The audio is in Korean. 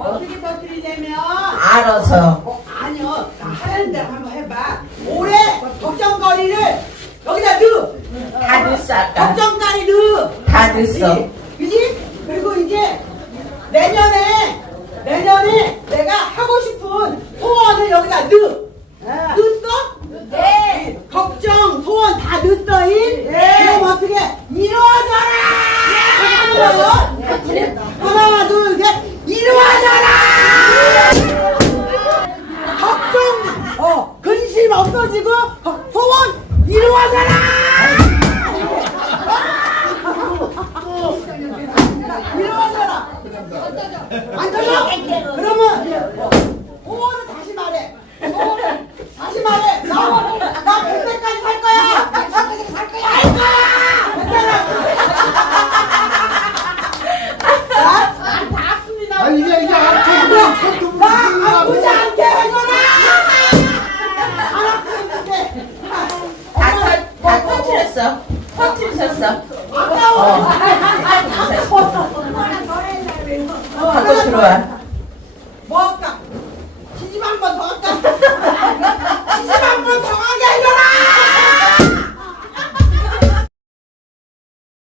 어떻게 터뜨리냐면 알아서. 어, 아니요. 나 하라는 대로 한번 해봐. 올해 걱정거리를 여기다 넣어. 다 아까. 걱정거리 넣어. 다 됐어. 그지? 그리고 이제 내년에 내년에 내가 하고 싶은 소원을 여기다 넣어. 넣었어? 네. 걱정 소원 다 넣었어잉? 네. 그럼 어떻게? 이루어져라! 거요? 하나 둘셋 없어지고 거- 소원 이루어져라! 이루어져라! 안 터져? 그러면 소원을 다시 말해. 다시 말해. 나나 그때까지 살 거야. 나 그때까지 살 거야. 살 거야 터트렸어. 터트리셨어. 아까워 갖고 들어와.